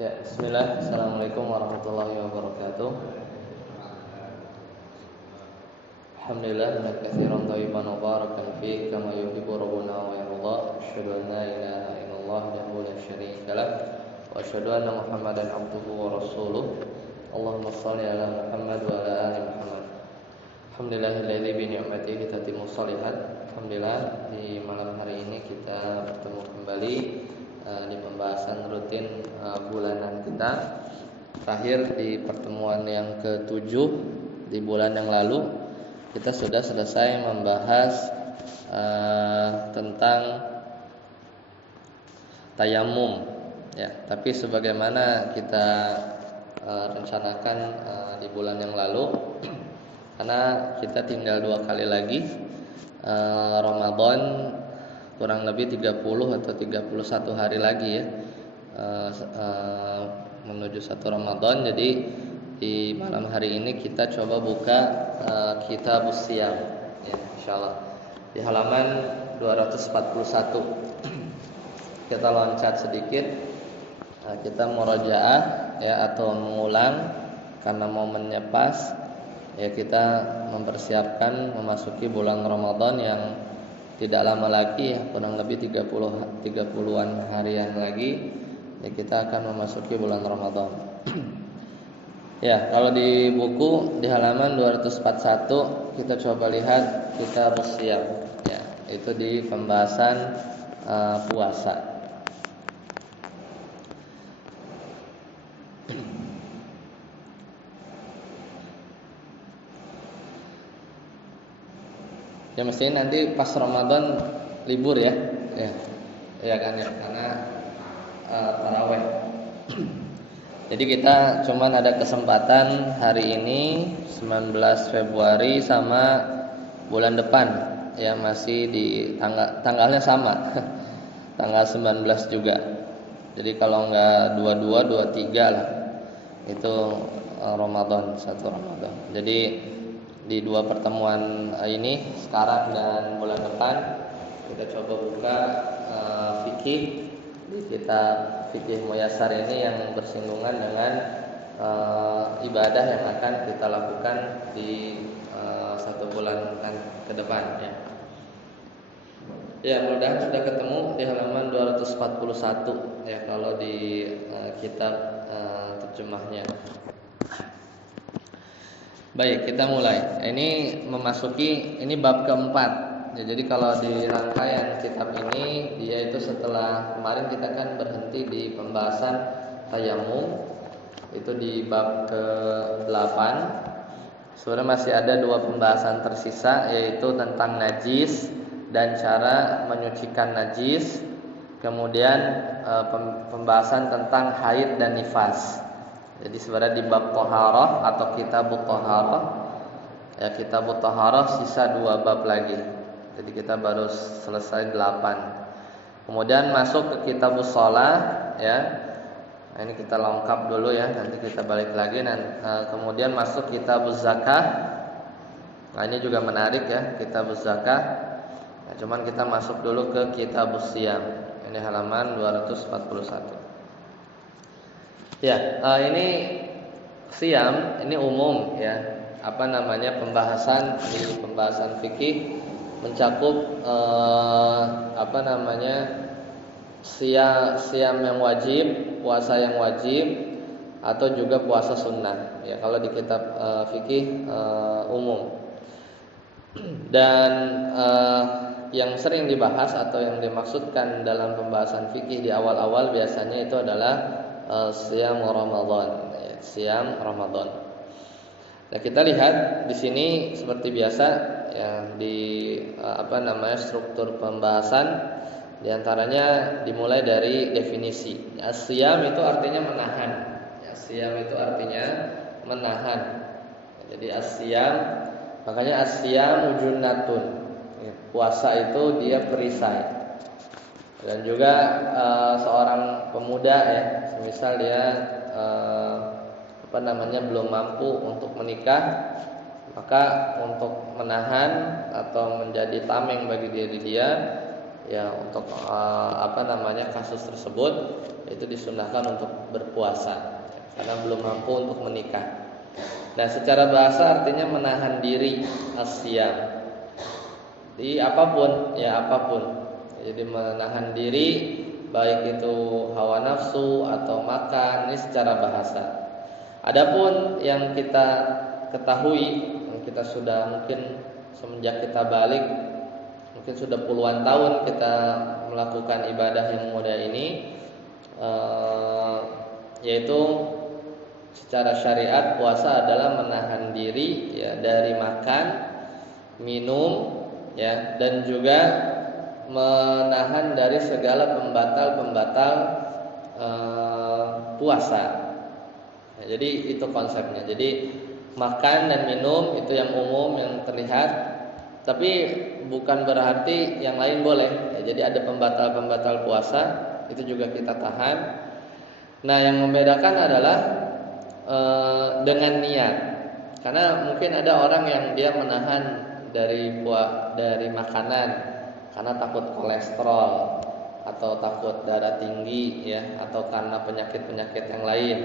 Ya, bismillah. Assalamualaikum warahmatullahi wabarakatuh. Alhamdulillah, katsiran thayyiban mubarakan fi kama yuhibbu rabbuna wa yarda. Asyhadu an la ilaha illallah wahdahu la syarika lah wa asyhadu anna Muhammadan abduhu wa rasuluh. Allahumma shalli ala Muhammad wa ala ali Muhammad. Alhamdulillahilladzi bi ni'matihi tatimmu shalihat. Alhamdulillah, di malam hari ini kita bertemu kembali di pembahasan rutin bulanan kita. Terakhir di pertemuan yang ke-7 di bulan yang lalu kita sudah selesai membahas tentang tayamum ya, tapi sebagaimana kita rencanakan di bulan yang lalu, karena kita tinggal 2 kali lagi Ramadan, kurang lebih 30 atau 31 hari lagi ya menuju 1 Ramadan. Jadi di malam hari ini kita coba buka Kitabus Shiyam ya, insyaallah di halaman 241. Kita loncat sedikit, kita murajaah ya atau mengulang karena momennya pas ya. Kita mempersiapkan memasuki bulan Ramadan yang tidak lama lagi ya, kurang lebih 30-an harian lagi ya, kita akan memasuki bulan Ramadan. Ya, kalau di buku di halaman 241 kita coba lihat Kitabus Shiyam ya, itu di pembahasan puasa. Ya mestinya nanti pas Ramadan libur ya. Ya kan ya, karena tarawih. Jadi kita cuman ada kesempatan hari ini 19 Februari sama bulan depan ya, masih di tanggalnya sama. Tanggal 19 juga. Jadi kalau enggak 22, 23 lah itu Ramadan, 1 Ramadan. Jadi di 2 pertemuan ini, sekarang dan bulan depan, kita coba buka fikih di kitab Fikih Muyassar ini yang bersinggungan dengan ibadah yang akan kita lakukan di 1 bulan ke depan ya. Ya, mudah-mudahan sudah ketemu di halaman 241 ya kalau di kitab terjemahnya. Baik, kita mulai. Ini memasuki bab keempat. Ya, jadi kalau di rangkaian kitab ini, dia itu setelah kemarin kita kan berhenti di pembahasan tayamum, itu di bab ke-8. Sebenarnya masih ada 2 pembahasan tersisa, yaitu tentang najis dan cara menyucikan najis. Kemudian pembahasan tentang haid dan nifas. Jadi sebenarnya di bab Thaharah atau Kitabut Thaharah ya, Kitabut Thaharah sisa 2 bab lagi. Jadi kita baru selesai 8. Kemudian masuk ke Kitabus Shalah ya. Nah, ini kita lengkap dulu ya, nanti kita balik lagi. Kemudian masuk Kitabuz Zakah. Nah, ini juga menarik ya, Kitabuz Zakah. Nah, cuman kita masuk dulu ke Kitabus Shiyam. Ini halaman 241. Ya, ini Shiyam ini umum ya. Pembahasan fikih mencakup Shiyam yang wajib, puasa yang wajib, atau juga puasa sunnah. Ya, kalau di kitab fikih umum. Dan yang sering dibahas atau yang dimaksudkan dalam pembahasan fikih di awal-awal biasanya itu adalah Shiyam Ramadan, Shiyam Ramadan. Nah, kita lihat di sini seperti biasa ya, di struktur pembahasan diantaranya dimulai dari definisi. As-Shiyam itu artinya menahan. As-Shiyam itu artinya menahan. Jadi as-Shiyam, makanya as-Shiyam junnatun. Puasa itu dia perisai. Dan juga seorang pemuda ya, misal dia belum mampu untuk menikah, maka untuk menahan atau menjadi tameng bagi diri dia ya untuk kasus tersebut itu disunahkan untuk berpuasa karena belum mampu untuk menikah. Nah, secara bahasa artinya menahan diri, asyam. Di apapun, ya apapun. Jadi menahan diri baik itu hawa nafsu atau makan, ini secara bahasa. Adapun yang kita ketahui, yang kita sudah mungkin semenjak kita balik, mungkin sudah puluhan tahun kita melakukan ibadah yang mulia ini, yaitu secara syariat puasa adalah menahan diri ya dari makan, minum, ya, dan juga menahan dari segala pembatal-pembatal puasa. Ya, jadi itu konsepnya. Jadi makan dan minum itu yang umum yang terlihat, tapi bukan berarti yang lain boleh. Ya, jadi ada pembatal-pembatal puasa itu juga kita tahan. Nah, yang membedakan adalah dengan niat. Karena mungkin ada orang yang dia menahan dari makanan karena takut kolesterol atau takut darah tinggi ya, atau karena penyakit-penyakit yang lain.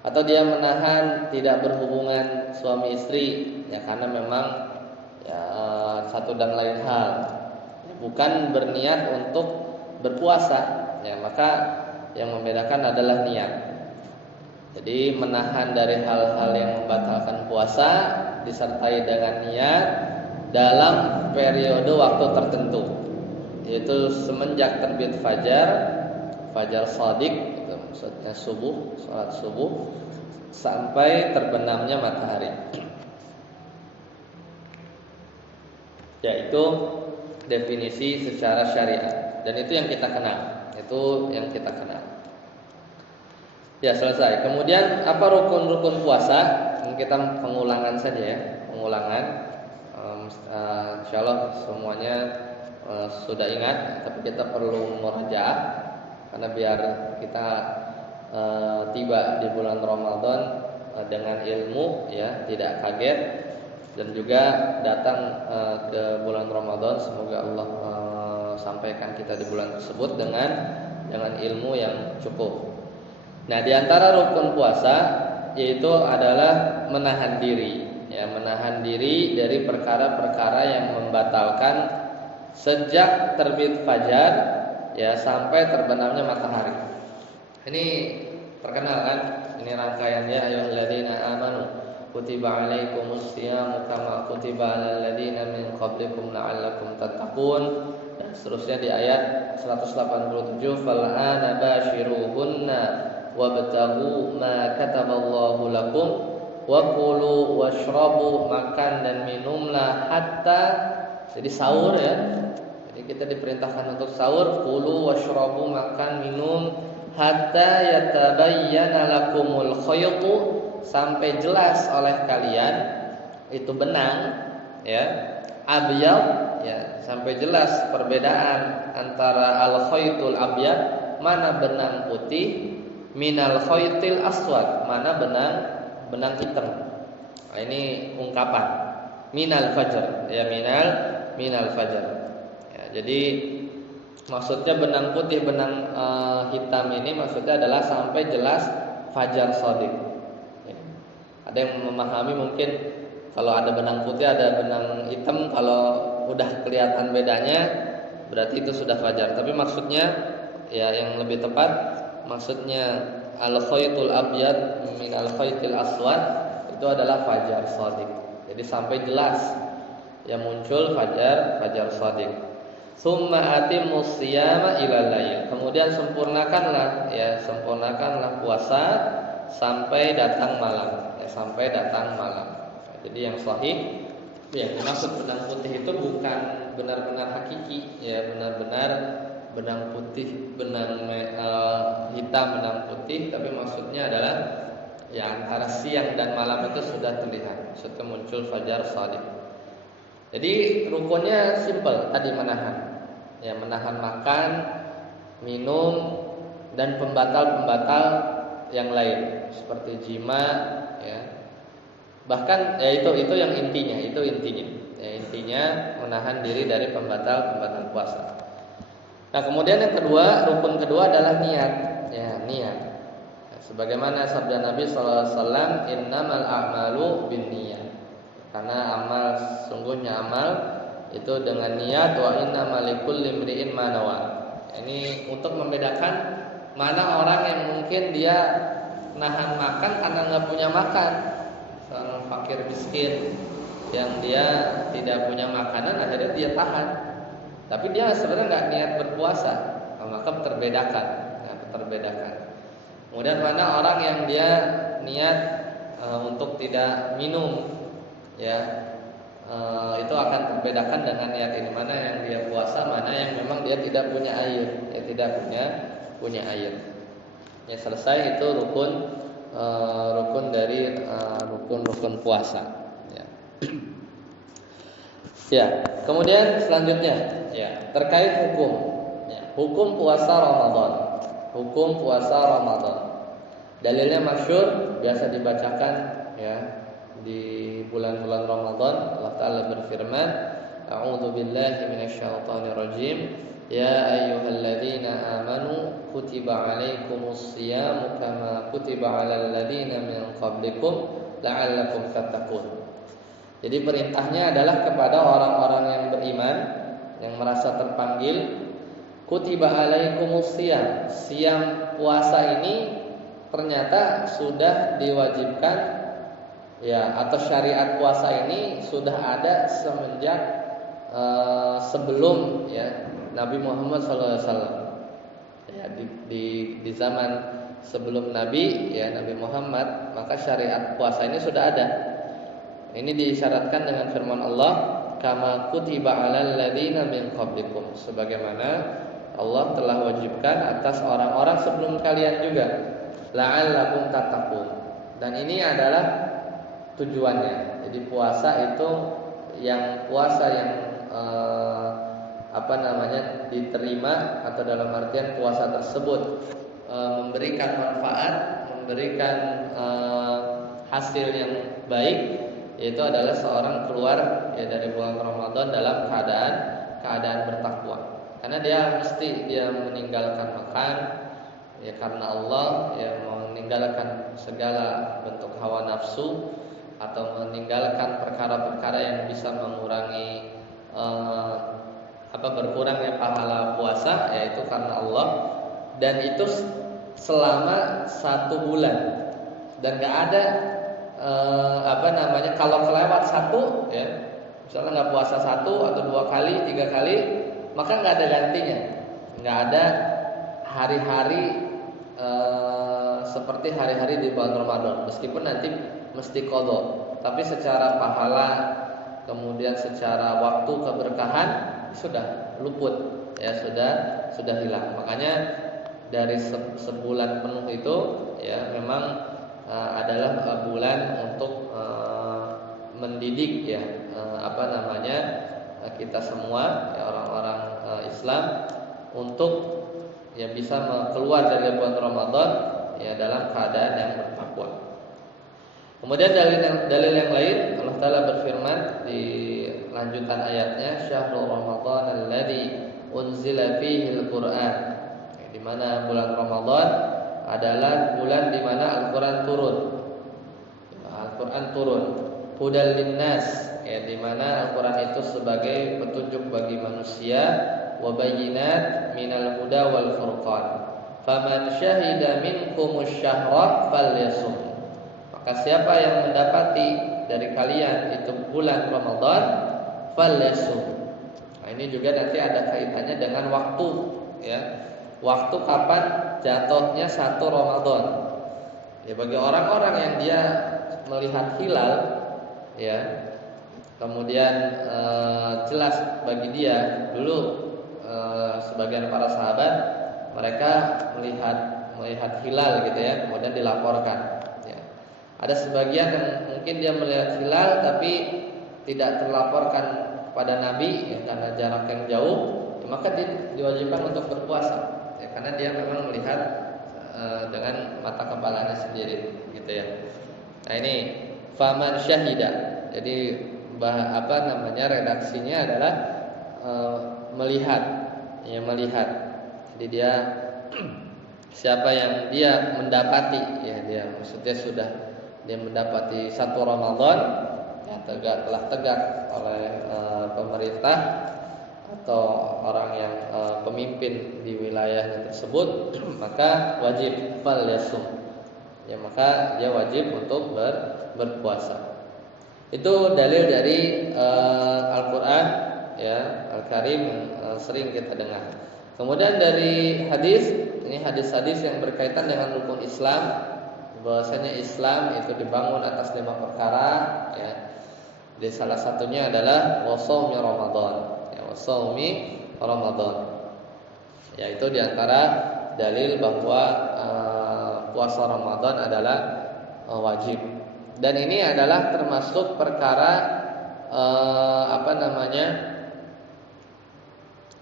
Atau dia menahan tidak berhubungan suami istri ya karena memang ya satu dan lain hal. Bukan berniat untuk berpuasa. Ya, maka yang membedakan adalah niat. Jadi menahan dari hal-hal yang membatalkan puasa disertai dengan niat dalam periode waktu tertentu, yaitu semenjak terbit fajar shadiq, itu maksudnya subuh, salat subuh, sampai terbenamnya matahari. Yaitu definisi secara syariat, dan itu yang kita kenal. Ya, selesai. Kemudian apa rukun-rukun puasa? Ini kita pengulangan saja ya, pengulangan. Insyaallah semuanya sudah ingat, tapi kita perlu murajaah karena biar kita tiba di bulan Ramadan dengan ilmu ya, tidak kaget, dan juga datang ke bulan Ramadan semoga Allah sampaikan kita di bulan tersebut dengan ilmu yang cukup. Nah, di antara rukun puasa yaitu adalah menahan diri. Ya, menahan diri dari perkara-perkara yang membatalkan sejak terbit fajar ya sampai terbenamnya matahari. Ini terkenal kan? Ini rangkaiannya ayyuhalladzina amanu kutiba alaikumusyamu kama kutiba alal ladzina min qablikum la'allakum tattaqun. Dan seterusnya di ayat 187 fal'ana bashiruhunna wabtaghu ma kataballahu lakum wa kulu washrabu, makan dan minumlah hatta, jadi sahur ya. Jadi kita diperintahkan untuk sahur, kulu washrabu, makan minum, hatta yatabayyana lakumul khaytu, sampai jelas oleh kalian itu benang ya, abyad ya, sampai jelas perbedaan antara al khaytul abyad, mana benang putih, minal khaytil aswad, mana benang hitam. Nah, ini ungkapan minal fajr ya, minal fajr ya, jadi maksudnya benang putih, benang hitam ini maksudnya adalah sampai jelas fajar shadiq ya. Ada yang memahami mungkin kalau ada benang putih ada benang hitam, kalau udah kelihatan bedanya berarti itu sudah fajar. Tapi maksudnya ya yang lebih tepat, maksudnya al-khaytul abyad minal khaytil aswad itu adalah fajar shadiq. Jadi sampai jelas yang muncul fajar shadiq. Tsumma atimmus shiyama ilal lail. Kemudian sempurnakanlah puasa sampai datang malam. Jadi yang sahih, yang dimaksud benang putih itu bukan benar-benar hakiki ya, benar-benar benang putih, hitam, benang putih, tapi maksudnya adalah ya antara siang dan malam itu sudah terlihat, sudah muncul fajar shadiq. Jadi rukunnya simpel tadi, menahan makan, minum, dan pembatal-pembatal yang lain seperti jima ya. Bahkan ya itu yang intinya. Ya, intinya menahan diri dari pembatal-pembatal puasa. Nah, kemudian yang kedua, rukun kedua adalah niat. Ya, niat. Sebagaimana sabda Nabi sallallahu alaihi wasallam, "Innamal a'malu binniyat." Karena amal, sungguhnya amal itu dengan niat, wa innamal likulli imri'in ma nawa. Ini untuk membedakan mana orang yang mungkin dia nahan makan karena nggak punya makan, seorang fakir miskin yang dia tidak punya makanan akhirnya dia tahan, tapi dia sebenarnya nggak niat berpuasa, maka terbedakan. Nah, terbedakan. Kemudian mana orang yang dia niat untuk tidak minum, ya itu akan terbedakan dengan niat ini, mana yang dia puasa, mana yang memang dia tidak punya air, ya tidak punya air. Ya, selesai itu rukun dari rukun puasa. Ya. Ya, kemudian selanjutnya, ya terkait hukum, ya, hukum puasa Ramadan. Hukum puasa Ramadan. Dalilnya masyhur, biasa dibacakan ya di bulan-bulan Ramadan. Allah Ta'ala berfirman, A'udzu billahi minasyaitonir rajim. Ya ayyuhalladzina amanu kutiba 'alaikumus shiyamu kama kutiba 'alal ladzina min qablikum la'allakum tattaqun. Jadi perintahnya adalah kepada orang-orang yang beriman yang merasa terpanggil, kutiba 'alaikumus shiyam. Siyam puasa ini ternyata sudah diwajibkan, ya, atau syariat puasa ini sudah ada semenjak sebelum ya Nabi Muhammad SAW. Ya, di zaman sebelum Nabi, ya Nabi Muhammad, maka syariat puasa ini sudah ada. Ini disyaratkan dengan firman Allah, kama kutiba 'alal ladzina min qablikum, sebagaimana Allah telah wajibkan atas orang-orang sebelum kalian juga, la'allakum tattaqun. Dan ini adalah tujuannya. Jadi puasa itu yang diterima, atau dalam artian puasa tersebut memberikan manfaat, memberikan hasil yang baik, yaitu adalah seorang keluar ya dari bulan Ramadan dalam keadaan bertakwa. Karena dia meninggalkan makan ya karena Allah, ya meninggalkan segala bentuk hawa nafsu, atau meninggalkan perkara-perkara yang bisa mengurangi berkurangnya pahala puasa, yaitu karena Allah. Dan itu selama 1 bulan, dan gak ada kalau kelewat satu, ya misalnya nggak puasa 1 atau 2 kali, 3 kali, maka nggak ada gantinya, nggak ada hari-hari seperti hari-hari di bulan Ramadan. Meskipun nanti mesti qadha, tapi secara pahala, kemudian secara waktu keberkahan sudah luput, ya sudah hilang. Makanya dari sebulan penuh itu ya memang adalah bulan untuk mendidik ya kita semua, ya orang-orang Islam, untuk ya bisa keluar dari bulan Ramadan ya dalam keadaan yang bertakwa. Kemudian dalil yang lain, Allah Ta'ala berfirman di lanjutan ayatnya, Syahrul Ramadan alladzi unzila fihi al-Qur'an, di mana bulan Ramadan adalah bulan di mana Al-Qur'an turun. Al-Qur'an turun. Hudal linnas, ya di mana Al-Qur'an itu sebagai petunjuk bagi manusia, wa bayyinat minal huda wal furqan. Faman syahida minkumus syahra falyasum. Maka siapa yang mendapati dari kalian itu bulan Ramadan, falyasum. Nah, ini juga nanti ada kaitannya dengan waktu, ya. Waktu kapan jatuhnya 1 Ramadan. Ya, bagi orang-orang yang dia melihat hilal, ya, kemudian jelas bagi dia dulu, sebagian para sahabat mereka melihat hilal gitu ya, kemudian dilaporkan. Ya. Ada sebagian yang mungkin dia melihat hilal tapi tidak terlaporkan kepada Nabi, ya, karena jarak yang jauh, ya, maka diwajibkan untuk berpuasa. Ya, karena dia memang melihat dengan mata kepalanya sendiri, gitu ya. Nah ini faman syahida. Jadi redaksinya adalah melihat, ya melihat. Jadi dia siapa yang dia mendapati, ya dia maksudnya sudah dia mendapati satu Ramadan yang telah tegak oleh pemerintah atau orang yang pemimpin di wilayahnya tersebut, maka wajib fal yasum. Ya maka dia wajib untuk berpuasa. Itu dalil dari Al-Qur'an ya Al-Karim sering kita dengar. Kemudian dari hadis, ini hadis-hadis yang berkaitan dengan rukun Islam, bahwasanya Islam itu dibangun atas 5 perkara ya. Di salah satunya adalah wasaumi Ramadan. Ya, wasaumi Ramadan. Ya itu diantara dalil bahwa puasa Ramadan adalah wajib. Dan ini adalah termasuk perkara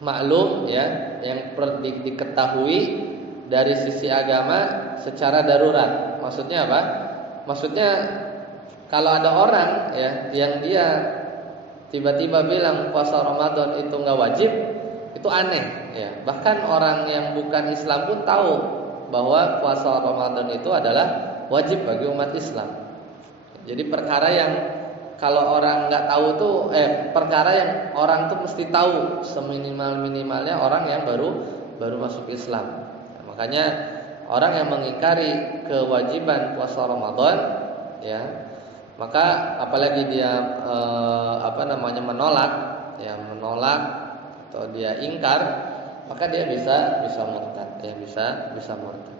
maklum ya yang perlu diketahui dari sisi agama secara darurat. Maksudnya apa? Maksudnya kalau ada orang ya yang dia tiba-tiba bilang puasa Ramadan itu enggak wajib, itu aneh ya. Bahkan orang yang bukan Islam pun tahu bahwa puasa Ramadan itu adalah wajib bagi umat Islam. Jadi perkara yang kalau orang nggak tahu tuh perkara yang orang tuh mesti tahu seminimal-minimalnya orang yang baru masuk Islam. Nah, makanya orang yang mengingkari kewajiban puasa Ramadan ya, maka apalagi dia menolak atau dia ingkar, maka dia bisa murtad ya, bisa murtad.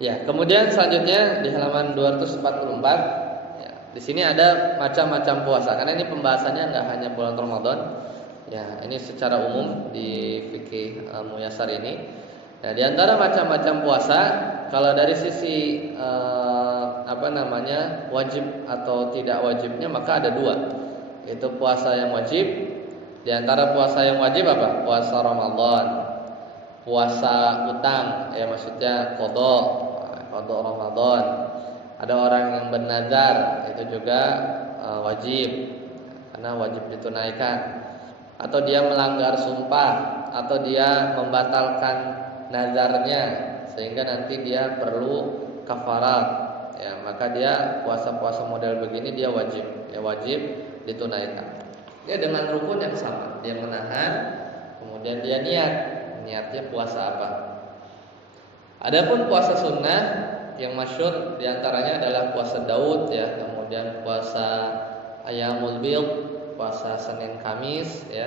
Ya, kemudian selanjutnya di halaman 244 di sini ada macam-macam puasa. Karena ini pembahasannya nggak hanya bulan Ramadan. Ya, ini secara umum di fikih Muyassar ini. Nah, di antara macam-macam puasa, kalau dari sisi wajib atau tidak wajibnya, maka ada 2. Yaitu puasa yang wajib. Di antara puasa yang wajib apa? Puasa Ramadan. Puasa utang, ya maksudnya qada Ramadan. Ada orang yang bernazar, itu juga wajib karena wajib ditunaikan. Atau dia melanggar sumpah, atau dia membatalkan nazarnya sehingga nanti dia perlu kafarat. Ya, maka dia puasa-puasa model begini dia wajib ditunaikan. Dia dengan rukun yang sama, dia menahan, kemudian dia niatnya puasa apa. Adapun puasa sunnah yang masyhur diantaranya adalah puasa Daud ya, kemudian puasa Ayyamul Bid, puasa Senin Kamis ya.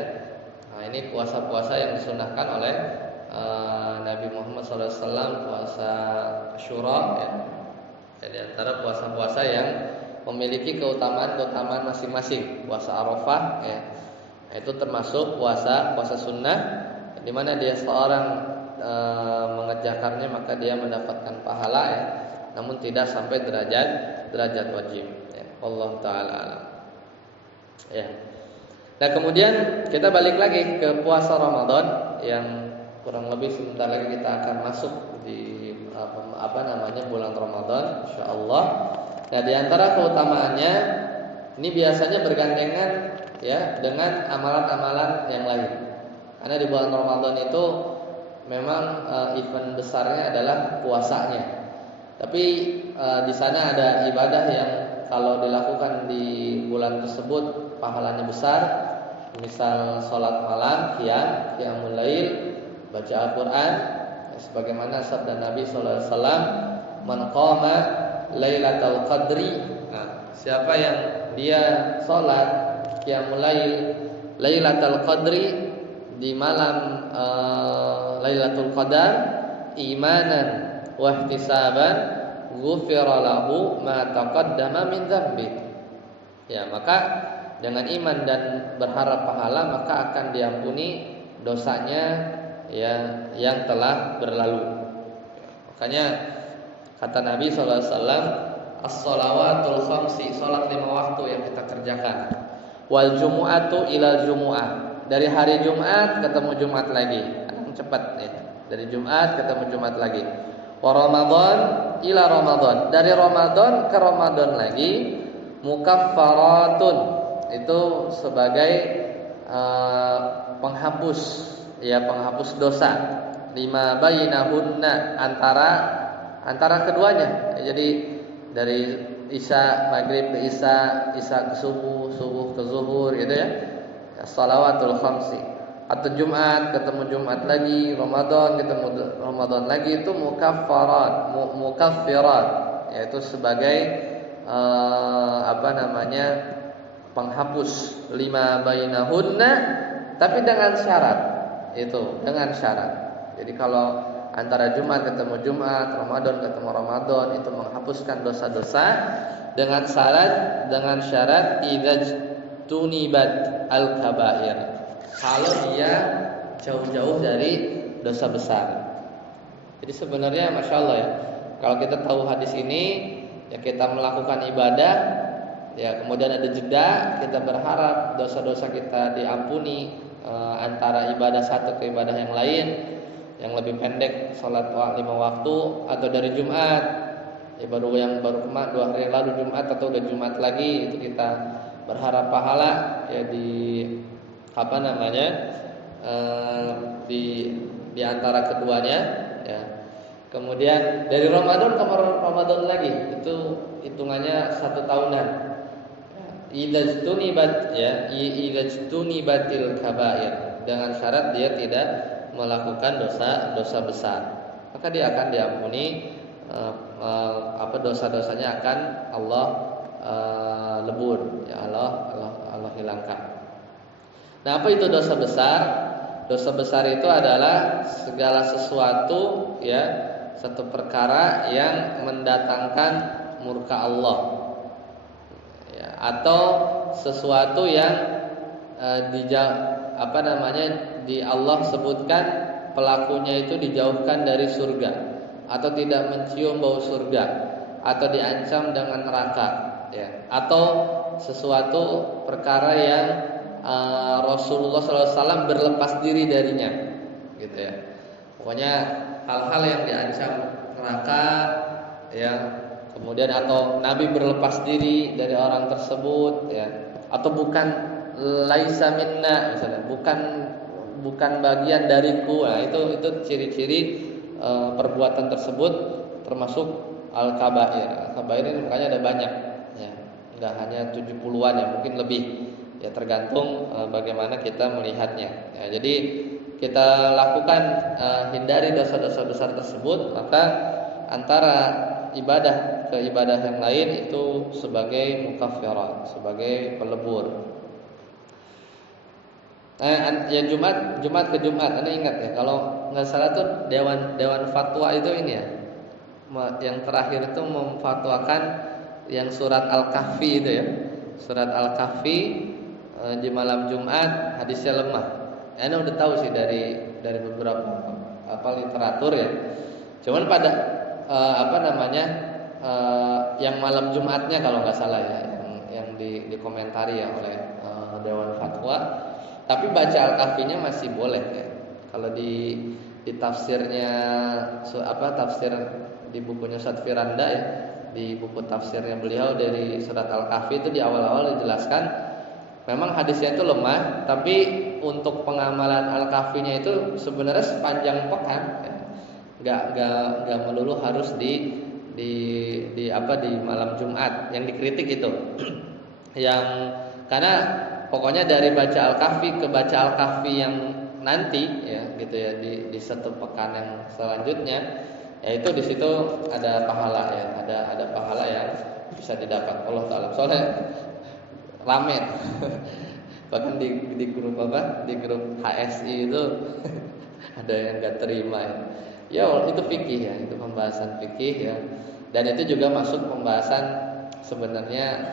Nah, ini puasa-puasa yang disunahkan oleh Nabi Muhammad SAW, puasa Asyura ya. Di antara puasa-puasa yang memiliki keutamaan masing-masing. Puasa Arafah ya, itu termasuk puasa sunnah, di mana dia seorang mengerjakannya maka dia mendapatkan pahala ya, namun tidak sampai derajat wajib ya. Allah taala alam. Ya. Nah, kemudian kita balik lagi ke puasa Ramadan yang kurang lebih sebentar lagi kita akan masuk di bulan Ramadan insyaallah. Nah, di antara keutamaannya ini biasanya bergandengan ya dengan amalan-amalan yang lain. Karena di bulan Ramadan itu memang event besarnya adalah puasanya. Tapi di sana ada ibadah yang kalau dilakukan di bulan tersebut pahalanya besar. Misal sholat malam, qiyamul lail, baca Al-Qur'an, sebagaimana sabda Nabi sallallahu alaihi wasallam, "Man qama lailatul qadri." Nah, siapa yang dia sholat qiyamul lail lailatul qadri di malam Lailatul Qadar imanan wa ihtisaban ghufira lahu ma taqaddama min dzambi. Ya, maka dengan iman dan berharap pahala maka akan diampuni dosanya ya yang telah berlalu. Makanya kata Nabi sallallahu alaihi wasallam, as-shalawatul khamsi, salat 5 waktu yang kita kerjakan. Wal jumu'atu ilal jumu'ah. Dari hari Jumat ketemu Jumat lagi. Cepat ya. Dari Jumat ketemu Jumat lagi. Wa Ramadan ila Ramadan. Dari Ramadan ke Ramadan lagi. Mukaffaratun. Itu sebagai penghapus ya penghapus dosa. Lima bainahunna, antara keduanya. Jadi dari Isya maghrib ke Isya, Isya ke subuh, subuh ke zuhur gitu ya. Shalawatul khamsi. Atau Jumat ketemu Jumat lagi, Ramadan ketemu Ramadan lagi, itu mukaffirat, yaitu sebagai penghapus lima bainahunna, tapi dengan syarat. Itu dengan syarat. Jadi kalau antara Jumat ketemu Jumat, Ramadan ketemu Ramadan, itu menghapuskan dosa-dosa dengan syarat idzatunibat al-kabair. Kalau dia jauh-jauh dari dosa besar. Jadi sebenarnya Masya Allah ya, kalau kita tahu hadis ini, ya kita melakukan ibadah, ya kemudian ada jeda, kita berharap dosa-dosa kita diampuni, antara ibadah satu ke ibadah yang lain, yang lebih pendek salat 5 waktu, atau dari Jumat, ya baru 2 hari yang lalu Jumat, atau udah Jumat lagi, itu kita berharap pahala ya di antara keduanya ya. Kemudian dari Ramadan ke Ramadan lagi, itu hitungannya 1 tahunan. Idzatunibatil kabair, dengan syarat dia tidak melakukan dosa besar, maka dia akan diampuni, dosa-dosanya akan Allah lebur, ya Allah hilangkan. Nah, apa itu dosa besar? Dosa besar itu adalah segala sesuatu, ya, satu perkara yang mendatangkan murka Allah, ya, atau sesuatu yang di Allah sebutkan pelakunya itu dijauhkan dari surga, atau tidak mencium bau surga, atau diancam dengan neraka, ya, atau sesuatu perkara yang Rasulullah SAW berlepas diri darinya, gitu ya. Pokoknya hal-hal yang diancam neraka, ya, kemudian atau Nabi berlepas diri dari orang tersebut, ya, atau bukan laisa minna, misalnya bukan bagian dariku. Nah, itu ciri-ciri perbuatan tersebut termasuk al-kabair. Al-kabair ini makanya ada banyak, ya, enggak hanya 70-an, ya, mungkin lebih. Ya, tergantung bagaimana kita melihatnya. Ya, jadi kita lakukan, hindari dosa-dosa besar tersebut, maka antara ibadah ke ibadah yang lain itu sebagai mukaffirat, sebagai pelebur. Ya Jumat ke Jumat, Anda ingat ya, kalau nggak salah tuh dewan fatwa itu ini ya, yang terakhir itu memfatwakan yang surat Al-Kahfi itu ya, surat Al-Kahfi. Di malam Jumat hadisnya lemah. Anda udah tahu sih dari beberapa literatur ya. Cuman pada yang malam Jumatnya kalau nggak salah ya, yang dikomentari ya oleh Dewan Fatwa. Tapi baca Al-Kahfinya masih boleh ya. Kalau di tafsirnya tafsir di bukunya Ustaz Firanda ya, di buku tafsirnya beliau dari surat Al-Kahfi itu di awal-awal dijelaskan memang hadisnya itu lemah, tapi untuk pengamalan Al-Kahfinya itu sebenarnya sepanjang pekan, nggak melulu harus di malam Jumat yang dikritik itu. Karena pokoknya dari baca Al-Kahfi ke baca Al-Kahfi yang nanti, ya, gitu ya, di satu pekan yang selanjutnya, yaitu di situ ada pahala, ya, ada pahala yang bisa didapat Allah Taala. Soalnya rame bahkan di grup di grup HSI itu ada yang nggak terima ya itu fikih, ya, itu pembahasan fikih, ya, dan itu juga masuk pembahasan sebenarnya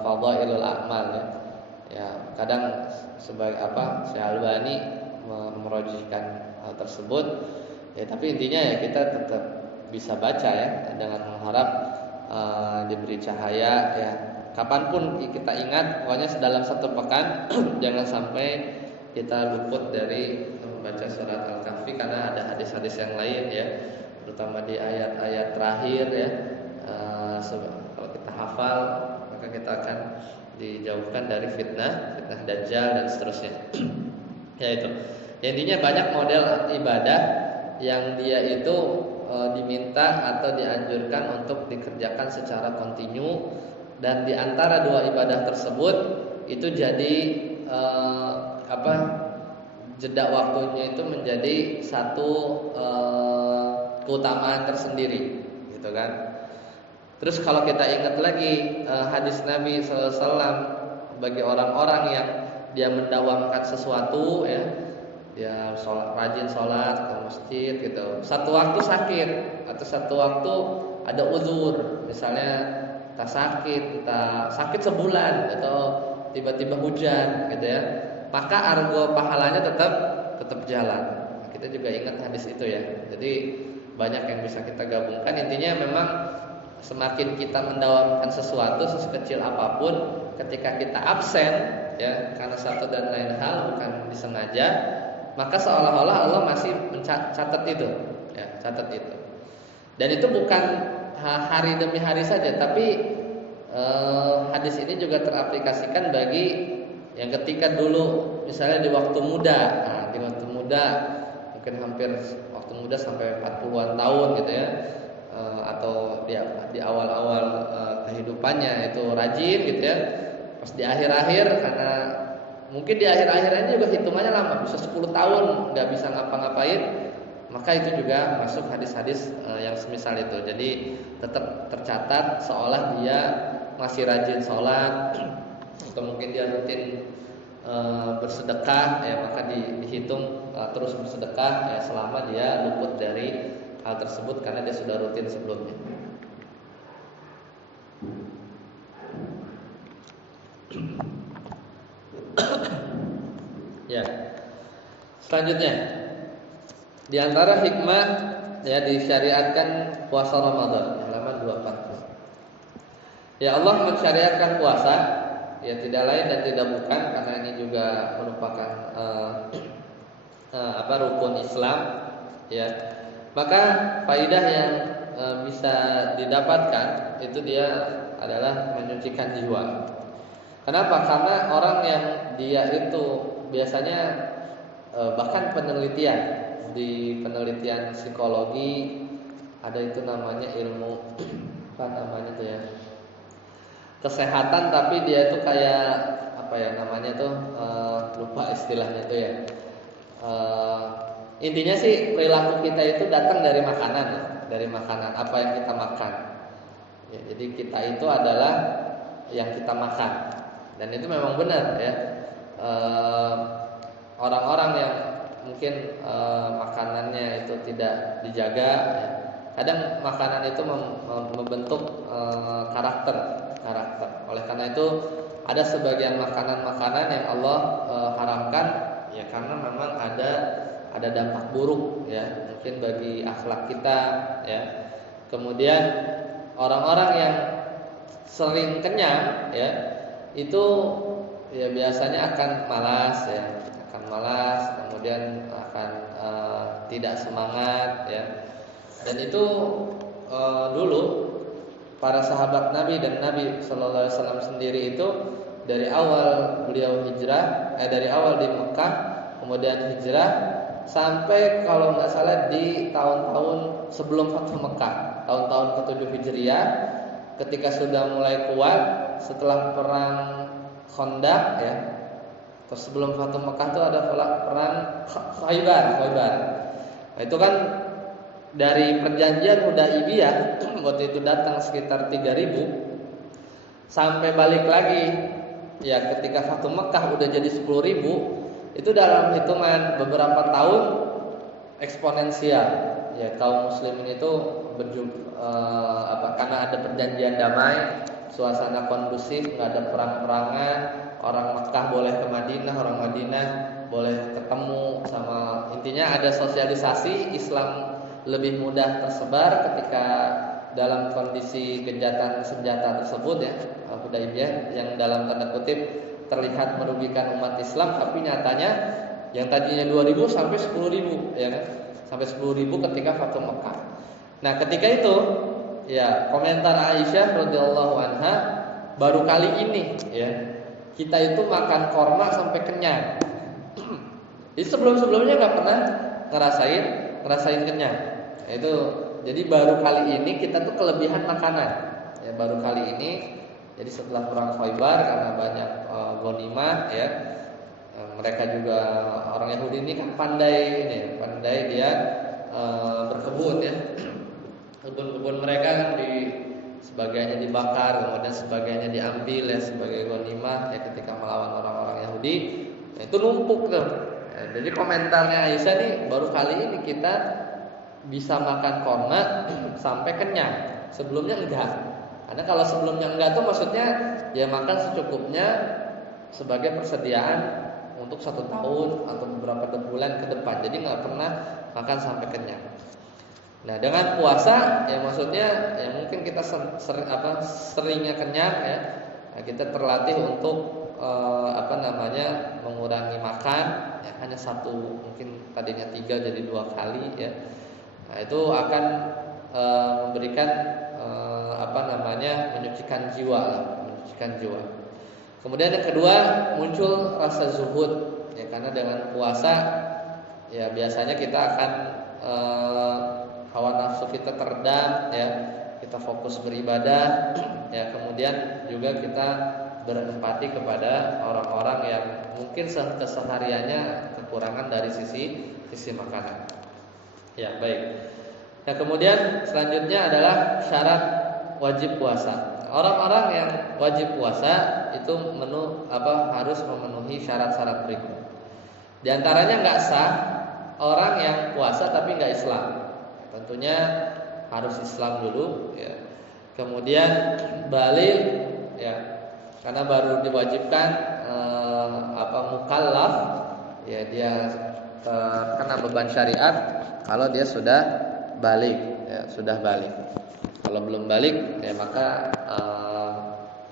fadhailul a'mal, ya, kadang sebagai Syekh Albani merojihkan hal tersebut, ya, tapi intinya ya kita tetap bisa baca, ya, dengan mengharap diberi cahaya, ya. Kapanpun kita ingat, pokoknya dalam satu pekan jangan sampai kita luput dari membaca surat Al-Kahfi, karena ada hadis-hadis yang lain, ya, terutama di ayat-ayat terakhir, ya. Kalau kita hafal, maka kita akan dijauhkan dari fitnah Dajjal dan seterusnya. Ya itu. Intinya banyak model ibadah yang dia itu diminta atau dianjurkan untuk dikerjakan secara kontinu, dan di antara dua ibadah tersebut itu jadi jeda waktunya itu menjadi satu keutamaan tersendiri, gitu kan. Terus kalau kita ingat lagi hadis Nabi SAW bagi orang-orang yang dia mendawamkan sesuatu, ya, dia rajin sholat ke masjid gitu. Satu waktu sakit atau satu waktu ada uzur, misalnya kita sakit sebulan atau tiba-tiba hujan, gitu ya. Maka argo pahalanya tetap jalan. Kita juga ingat hadis itu ya. Jadi banyak yang bisa kita gabungkan. Intinya memang semakin kita mendawamkan sesuatu sekecil apapun, ketika kita absen ya karena satu dan lain hal bukan disengaja, maka seolah-olah Allah masih mencatat itu, ya, catat itu. Dan itu bukan hari demi hari saja, tapi hadis ini juga teraplikasikan bagi yang ketika dulu misalnya di waktu muda. Nah, di waktu muda mungkin hampir waktu muda sampai 40-an tahun gitu ya. Atau di awal-awal kehidupannya itu rajin gitu ya. Pas di akhir-akhir, karena mungkin di akhir-akhirnya juga hitungannya lama, bisa 10 tahun nggak bisa ngapa-ngapain, maka itu juga masuk hadis-hadis yang semisal itu. Jadi tetap tercatat seolah dia masih rajin sholat atau mungkin dia rutin bersedekah, ya, maka dihitung terus bersedekah ya selama dia luput dari hal tersebut karena dia sudah rutin sebelumnya. Ya. Selanjutnya, di antara hikmah ya disyariatkan puasa Ramadan, halaman 240. Ya, Allah mensyariatkan puasa, ya tidak lain dan tidak bukan karena ini juga merupakan rukun Islam, ya. Maka faidah yang bisa didapatkan itu dia adalah menyucikan jiwa. Kenapa? Karena orang yang dia itu biasanya bahkan di penelitian psikologi ada itu namanya ilmu kesehatan, tapi dia itu kayak lupa istilahnya itu ya. Intinya sih perilaku kita itu datang dari makanan, ya, dari makanan apa yang kita makan. Ya, jadi kita itu adalah yang kita makan, dan itu memang benar ya. Orang-orang yang mungkin makanannya itu tidak dijaga, ya, kadang makanan itu membentuk karakter. Oleh karena itu ada sebagian makanan-makanan yang Allah haramkan, ya karena memang ada dampak buruk ya mungkin bagi akhlak kita ya. Kemudian orang-orang yang sering kenyang ya itu ya biasanya akan malas, kemudian akan tidak semangat ya. Dan itu dulu para sahabat Nabi dan Nabi Sallallahu Alaihi Wasallam sendiri itu dari awal beliau hijrah, dari awal di Mekah kemudian hijrah sampai kalau nggak salah di tahun-tahun sebelum Fathu Mekah, tahun-tahun ke-7 Hijriah, ketika sudah mulai kuat setelah perang Khandaq ya. Terus sebelum Fathu Mekah itu ada perang Khaybar. Nah, itu kan dari perjanjian Hudaibiyah waktu itu datang sekitar 3.000 sampai balik lagi ya ketika Fathu Mekah udah jadi 10.000. Itu dalam hitungan beberapa tahun eksponensial ya, kaum muslimin itu karena ada perjanjian damai, suasana kondusif, nggak ada perang-perangan, orang Mekah boleh ke Madinah, orang Madinah boleh ketemu sama, intinya ada sosialisasi Islam lebih mudah tersebar ketika dalam kondisi genjatan senjata tersebut ya, Hudaibiyah yang dalam tanda kutip terlihat merugikan umat Islam, tapi nyatanya yang tadinya 2.000 sampai 10.000 ya kan? Sampai 10.000 ketika Fathu Mekah. Nah, ketika itu ya komentar Aisyah radhiyallahu anha, baru kali ini ya kita itu makan korma sampai kenyang. Jadi sebelum-sebelumnya nggak pernah ngerasain kenyang. Itu jadi baru kali ini kita tuh kelebihan makanan. Ya baru kali ini. Jadi setelah perang Khaybar karena banyak ghanimah ya. Mereka juga orang Yahudi ini kan pandai dia berkebun ya. Kebun-kebun mereka kan sebagiannya dibakar, kemudian sebagiannya diambil ya sebagai ghanimah ya ketika melawan orang-orang Yahudi. Nah, itu numpuk tuh. Ya, jadi komentarnya Aisyah nih baru kali ini kita bisa makan korma sampai kenyang. Sebelumnya enggak. Karena kalau sebelumnya enggak tuh maksudnya ya makan secukupnya sebagai persediaan untuk 1 tahun atau beberapa bulan ke depan. Jadi nggak pernah makan sampai kenyang. Nah dengan puasa ya maksudnya ya mungkin kita seringnya kenyang ya. Nah, kita terlatih untuk mengurangi makan ya, hanya 1 mungkin tadinya 3 jadi 2 kali ya. Nah itu akan memberikan menyucikan jiwa. Kemudian yang kedua muncul rasa zuhud ya karena dengan puasa ya biasanya kita akan hawa nafsu kita teredam ya, kita fokus beribadah ya, kemudian juga kita berempati kepada orang-orang yang mungkin kesehariannya kekurangan dari sisi makanan. Ya, baik. Nah, kemudian selanjutnya adalah syarat wajib puasa. Orang-orang yang wajib puasa itu harus memenuhi syarat-syarat berikut. Di antaranya nggak sah orang yang puasa tapi nggak Islam. Tentunya harus Islam dulu ya. Kemudian baligh ya. Karena baru diwajibkan mukallaf ya, dia terkena beban syariat kalau dia sudah baligh ya, sudah baligh. Kalau belum baligh ya maka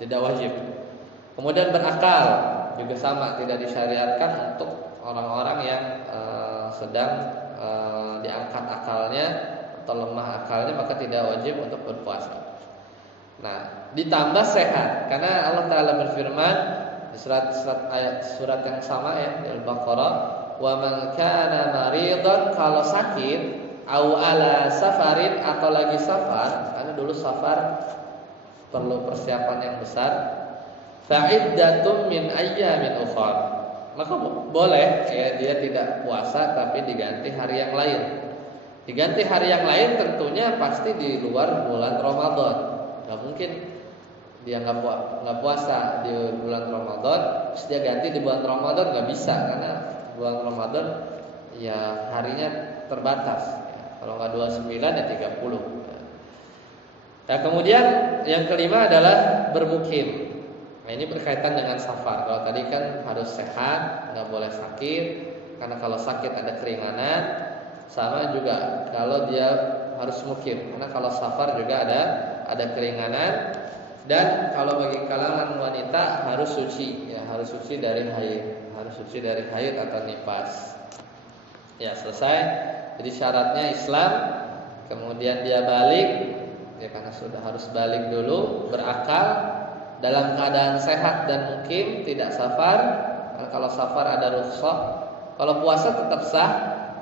tidak wajib. Kemudian berakal juga sama, tidak disyariatkan untuk orang-orang yang sedang diangkat akalnya atau lemah akalnya, maka tidak wajib untuk berpuasa. Nah, ditambah sehat karena Allah Taala berfirman di surat yang sama ya, Al-Baqarah, "Wa man kana maridan", kalau sakit, au ala safarin, atau lagi safar, karena dulu safar perlu persiapan yang besar, fa'iddatum min ayyamin ukhra, maka boleh ya dia tidak puasa tapi diganti hari yang lain. Diganti hari yang lain tentunya pasti di luar bulan Ramadan. Gak mungkin dia nggak puasa di bulan Ramadan terus dia ganti di bulan Ramadan, nggak bisa, karena bulan Ramadan ya harinya terbatas. Kalau nggak 29 ya 30. Nah, kemudian yang kelima adalah bermukim. Nah, ini berkaitan dengan safar. Kalau tadi kan harus sehat, nggak boleh sakit, karena kalau sakit ada keringanan. Sama juga kalau dia harus mukim, karena kalau safar juga ada keringanan. Dan kalau bagi kalangan wanita harus suci, ya harus suci dari haid, atau nifas. Ya selesai. Jadi syaratnya Islam, kemudian dia balik, ya karena sudah harus balik dulu, berakal, dalam keadaan sehat dan mukim, tidak safar. Karena kalau safar ada rukhsah. Kalau puasa tetap sah.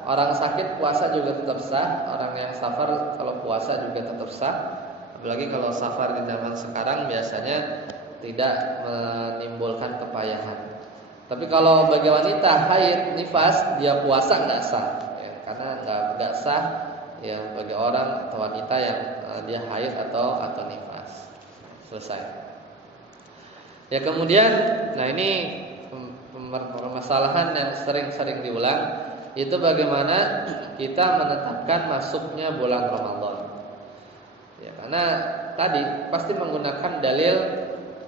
Orang sakit puasa juga tetap sah. Orang yang safar kalau puasa juga tetap sah. Apalagi kalau safar di zaman sekarang biasanya tidak menimbulkan kepayahan. Tapi kalau bagi wanita haid, nifas, dia puasa nggak sah ya, karena nggak sah ya bagi orang atau wanita yang dia haid atau nifas. Selesai. Ya kemudian, nah ini permasalahan yang sering diulang, itu bagaimana kita menetapkan masuknya bulan Ramadan. Ya, karena tadi pasti menggunakan dalil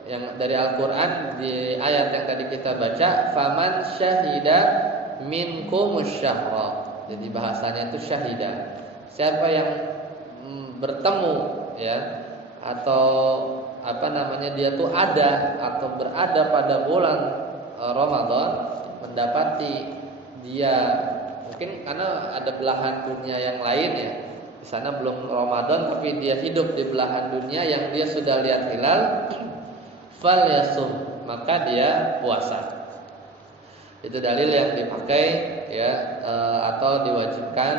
yang dari Al-Qur'an di ayat yang tadi kita baca, faman syahida minkumus syahra. Jadi bahasanya itu syahida. Siapa yang bertemu ya atau dia tuh ada atau berada pada bulan Ramadan, mendapati dia mungkin karena ada belahan dunia yang lain ya. Di sana belum Ramadan tapi dia hidup di belahan dunia yang dia sudah lihat hilal, fal yasum, maka dia puasa. Itu dalil yang dipakai ya, atau diwajibkan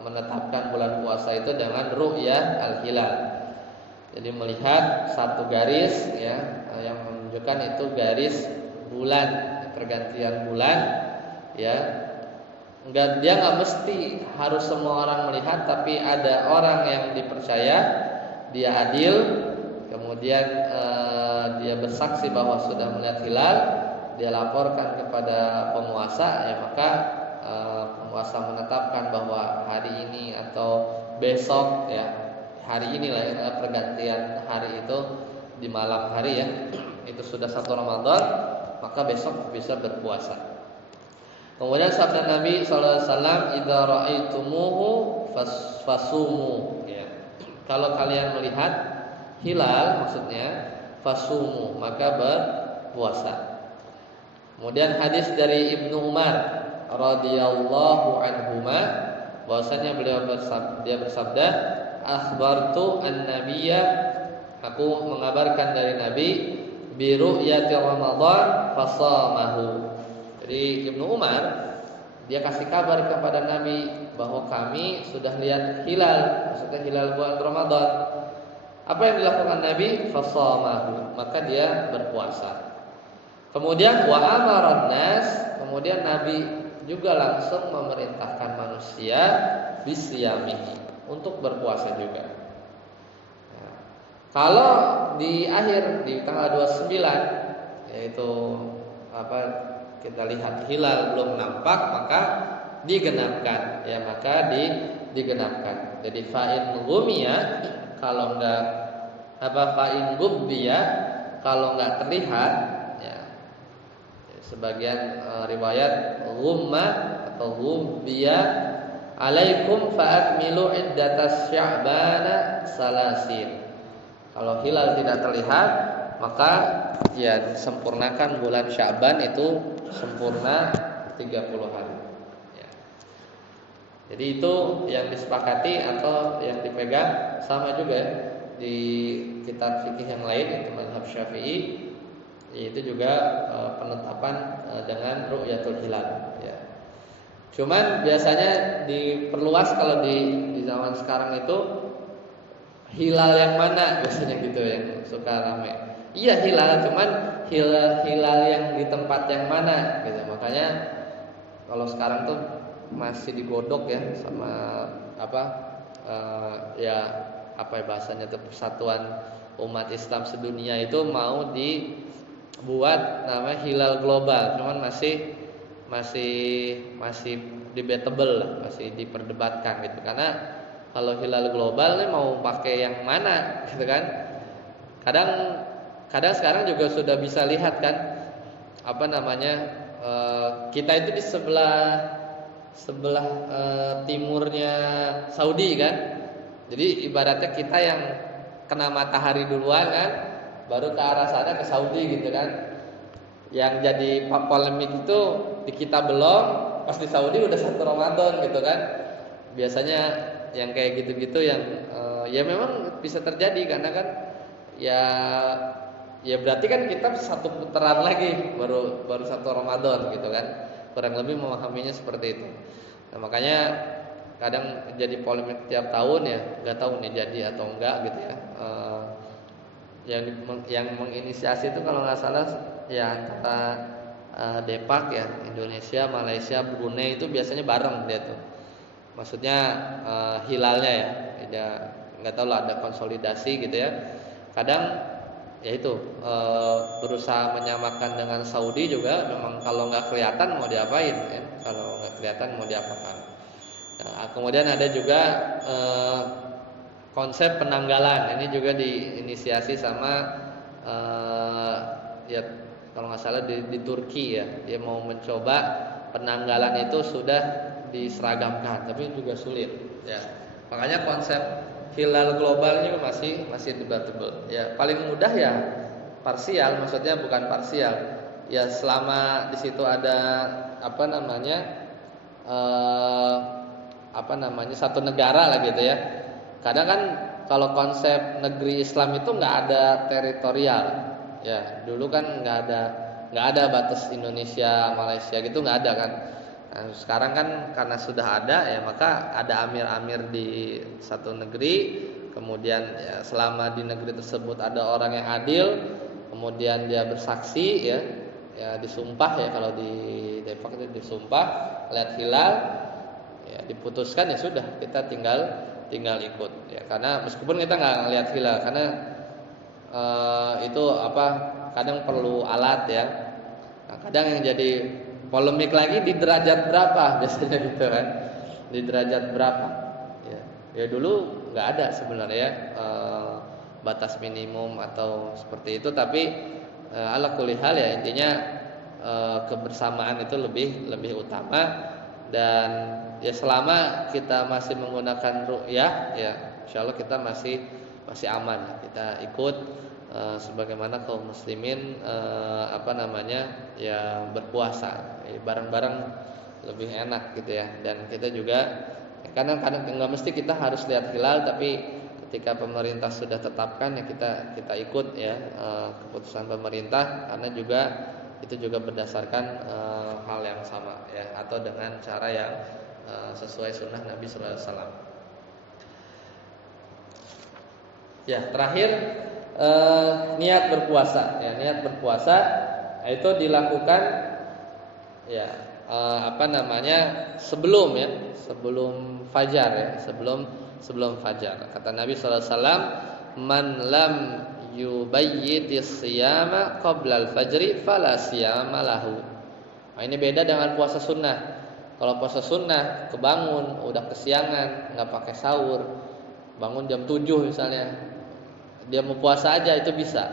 menetapkan bulan puasa itu dengan ru'yah al-hilal. Jadi melihat satu garis ya, yang menunjukkan itu garis bulan, pergantian bulan ya. Dia nggak mesti harus semua orang melihat, tapi ada orang yang dipercaya dia adil, kemudian dia bersaksi bahwa sudah melihat hilal, dia laporkan kepada penguasa, ya maka penguasa menetapkan bahwa hari ini atau besok ya, hari inilah ya, pergantian hari itu di malam hari ya, itu sudah 1 Ramadan, maka besok bisa berpuasa. Kemudian sabda Nabi SAW, idza ra'aitumuhu fasumu ya. Kalau kalian melihat hilal, maksudnya fasumu, maka berpuasa. Kemudian hadis dari Ibnu Umar radhiyallahu anhuma, bahwasanya dia bersabda, akhbartu an-nabiyya, aku mengabarkan dari Nabi, bi ru'yati Ramadan fasamahu. Jadi Ibnu Umar dia kasih kabar kepada Nabi bahwa kami sudah lihat hilal, maksudnya hilal bulan Ramadan. Apa yang dilakukan Nabi? Fasamahu, maka dia berpuasa. Kemudian wa amaran nas, kemudian Nabi juga langsung memerintahkan manusia bisyamihi, untuk berpuasa juga. Ya. Kalau di akhir di tanggal 29 yaitu kita lihat hilal belum nampak, maka digenapkan ya, maka digenapkan. Jadi fa'in ghumiya, kalau enggak fa'in gubbiya, kalau enggak terlihat ya. Sebagian riwayat ghumma atau gubbiya alaikum fa'akmilu iddatas sya'bana salasin. Kalau hilal tidak terlihat, maka ya sempurnakan bulan Sya'ban itu sempurna 30 hari ya. Jadi itu yang disepakati atau yang dipegang sama juga ya, di kitab fikih yang lain, itu mazhab Syafi'i, itu juga penetapan dengan ru'yatul hilal ya. Cuman biasanya diperluas kalau di zaman sekarang itu hilal yang mana biasanya gitu yang suka rame. Iya hilal, cuman hilal yang di tempat yang mana gitu. Makanya kalau sekarang tuh masih digodok ya sama bahasanya tuh, Persatuan Umat Islam Sedunia itu mau dibuat namanya hilal global, cuman masih debatable lah, masih diperdebatkan gitu. Karena kalau hilal global nih mau pakai yang mana gitu kan. Kadang sekarang juga sudah bisa lihat kan kita itu di sebelah timurnya Saudi kan. Jadi ibaratnya kita yang kena matahari duluan kan, baru ke arah sana ke Saudi gitu kan. Yang jadi polemik itu di kita belum, pas di Saudi udah 1 Ramadan gitu kan. Biasanya yang kayak gitu-gitu yang ya memang bisa terjadi, karena kan ya berarti kan kita 1 putaran lagi baru 1 Ramadan gitu kan. Kurang lebih memahaminya seperti itu. Nah, makanya kadang jadi polemik tiap tahun ya, nggak tahu nih jadi atau enggak gitu ya. Yang menginisiasi itu kalau nggak salah ya antara Depak ya, Indonesia, Malaysia, Brunei, itu biasanya bareng dia tuh. Maksudnya hilalnya ya nggak tahu lah, ada konsolidasi gitu ya. Kadang ya itu berusaha menyamakan dengan Saudi juga. Memang kalau nggak kelihatan mau diapain ya, kalau nggak kelihatan mau diapakan. Nah, kemudian ada juga konsep penanggalan, ini juga diinisiasi sama ya kalau nggak salah di Turki ya. Dia mau mencoba penanggalan itu sudah diseragamkan, tapi juga sulit ya. Makanya konsep hilal global ini masih debatable ya. Paling mudah ya parsial, maksudnya bukan parsial ya, selama di situ ada satu negara lah gitu ya. Kadang kan kalau konsep negeri Islam itu nggak ada teritorial ya. Dulu kan nggak ada nggak ada batas Indonesia Malaysia gitu, nggak ada kan. Nah, sekarang kan karena sudah ada ya, maka ada amir-amir di satu negeri, kemudian ya, selama di negeri tersebut ada orang yang adil, kemudian dia bersaksi ya, ya disumpah ya, kalau di Depok itu disumpah lihat hilal, ya diputuskan ya sudah, kita tinggal ikut ya, karena meskipun kita nggak ngelihat hilal, karena itu apa, kadang perlu alat ya. Nah, kadang yang jadi polemik lagi di derajat berapa biasanya gitu kan, di derajat berapa ya, ya dulu nggak ada sebenarnya batas minimum atau seperti itu, tapi ala kulli hal ya, intinya kebersamaan itu lebih utama. Dan ya selama kita masih menggunakan ru'yah ya, insyaallah kita masih aman, kita ikut sebagaimana kaum muslimin ya berpuasa bareng-bareng, lebih enak gitu ya. Dan kita juga kadang-kadang nggak mesti kita harus lihat hilal, tapi ketika pemerintah sudah tetapkan ya kita ikut ya keputusan pemerintah, karena juga itu juga berdasarkan hal yang sama ya, atau dengan cara yang sesuai sunnah Nabi Sallallahu Alaihi Wasallam. Ya, terakhir niat berpuasa ya, niat berpuasa itu dilakukan ya sebelum fajar ya, sebelum fajar. Kata Nabi Sallallahu Alaihi Wasallam, man lam yubayyitis siyama qoblal fajri fala siyama lahu. Nah, ini beda dengan puasa sunnah. Kalau puasa sunnah kebangun udah kesiangan, nggak pakai sahur, bangun jam 7 misalnya, dia mau puasa aja itu bisa.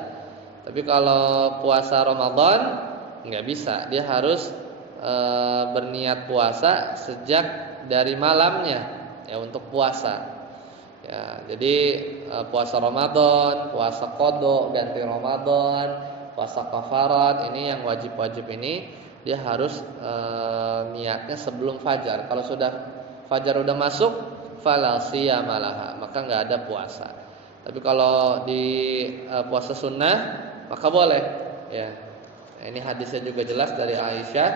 Tapi kalau puasa Ramadan nggak bisa, dia harus berniat puasa sejak dari malamnya ya, untuk puasa. Ya, jadi puasa Ramadan, puasa qada, ganti Ramadan, puasa kafarat, ini yang wajib-wajib ini dia harus niatnya sebelum fajar. Kalau sudah fajar udah masuk, fala siyamalaha, maka nggak ada puasa. Tapi kalau di puasa sunnah maka boleh ya. Nah, ini hadisnya juga jelas dari Aisyah,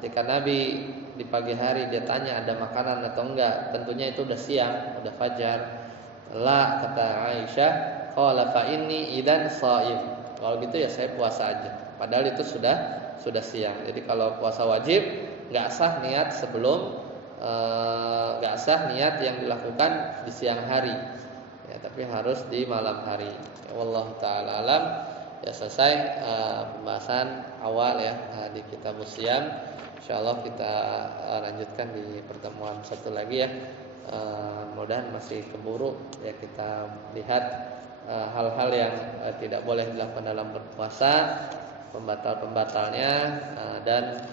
ketika Nabi di pagi hari dia tanya ada makanan atau enggak, tentunya itu udah siang, udah fajar. La, kata Aisyah, qala fa inni idan shaim. Kalau gitu ya saya puasa aja. Padahal itu sudah siang. Jadi kalau puasa wajib enggak sah niat sebelum enggak sah niat yang dilakukan di siang hari. Ya, tapi harus di malam hari. Ya, wallahu taala alam. Ya, selesai pembahasan awal ya di kitab Siyam. Insyaallah kita lanjutkan di pertemuan satu lagi ya. Mudah-mudahan masih keburu ya, kita lihat hal-hal yang tidak boleh dilakukan dalam berpuasa, pembatal-pembatalnya, dan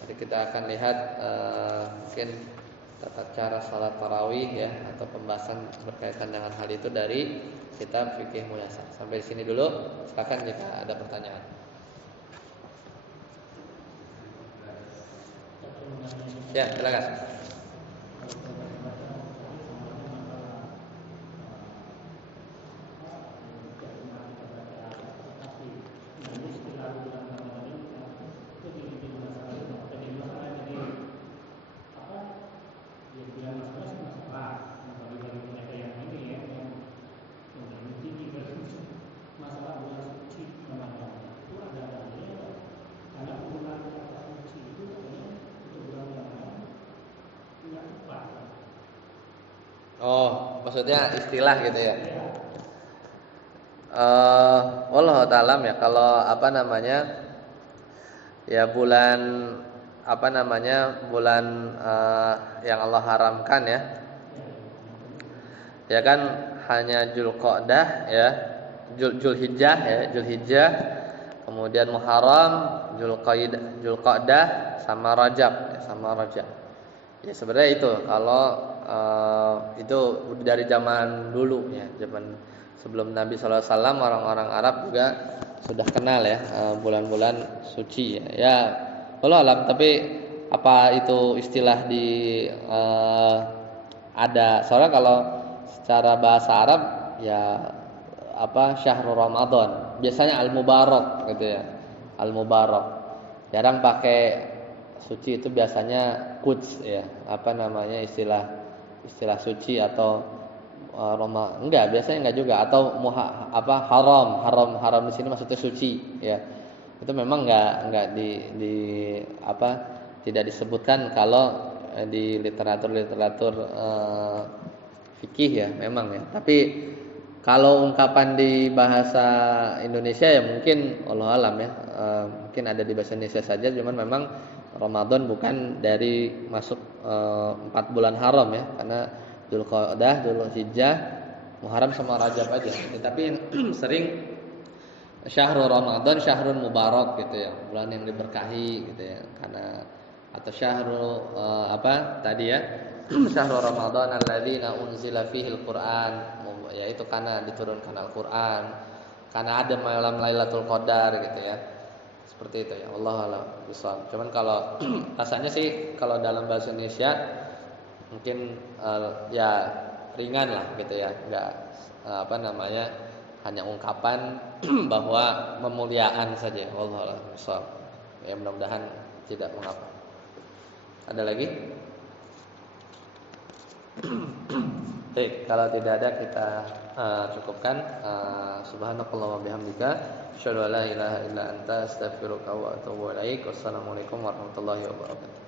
nanti kita akan lihat mungkin tata cara salat tarawih ya, atau pembahasan berkaitan dengan hal itu dari kitab Fikih Muyasar. Sampai di sini dulu. Silakan jika ada pertanyaan. Ya, silakan. Oh, maksudnya istilah gitu ya. Wallahu ta'alam ya, kalau ya bulan bulan yang Allah haramkan ya. Ya kan hanya Zulqa'dah ya, Zulhijjah ya, Zulhijjah, kemudian Muharram, Zulqa'dah sama Rajab ya, sama Rajab. Ya sebenarnya itu kalau itu dari zaman dulu ya, zaman sebelum Nabi Sallallahu Alaihi Wasallam, orang-orang Arab juga sudah kenal ya bulan-bulan suci ya. Ya Allah alam, tapi apa itu istilah di ada, soalnya kalau secara bahasa Arab ya syahrul Ramadan, biasanya al-mubarak gitu ya. al-mubarak. Jarang pakai suci, itu biasanya quds ya, apa namanya, istilah suci atau Roma, enggak, biasanya enggak juga, atau haram di sini maksudnya suci ya. Itu memang enggak di apa, tidak disebutkan kalau di literatur fikih ya, memang ya. Tapi kalau ungkapan di bahasa Indonesia ya mungkin Allah alam ya, mungkin ada di bahasa Indonesia saja, cuman memang Ramadan bukan dari masuk 4 bulan haram ya, karena Dzulqa'dah, Dzulhijjah, Muharram sama Rajab aja. Tetapi yang sering Syahrul Ramadan, Syahrul Mubarak gitu ya, bulan yang diberkahi gitu ya, karena atau Syahrul apa tadi ya, Syahrul Ramadan alladzina unzila fihil Qur'an, yaitu karena diturunkan Al-Qur'an, karena ada malam Lailatul Qadar gitu ya. Seperti itu ya, Allah a'lam bishawab. Cuman kalau rasanya sih kalau dalam bahasa Indonesia mungkin ya ringan lah gitu ya, enggak apa namanya, hanya ungkapan bahwa memuliaan saja. Allah a'lam bishawab. Ya mudah-mudahan tidak mengapa. Ada lagi? Baik, kalau tidak ada kita cukupkan. Subhanakallahumma wa bihamdika asyhadu an la ilaha illa anta astaghfiruka wa atubu ilaik. Wassalamualaikum warahmatullahi wabarakatuh.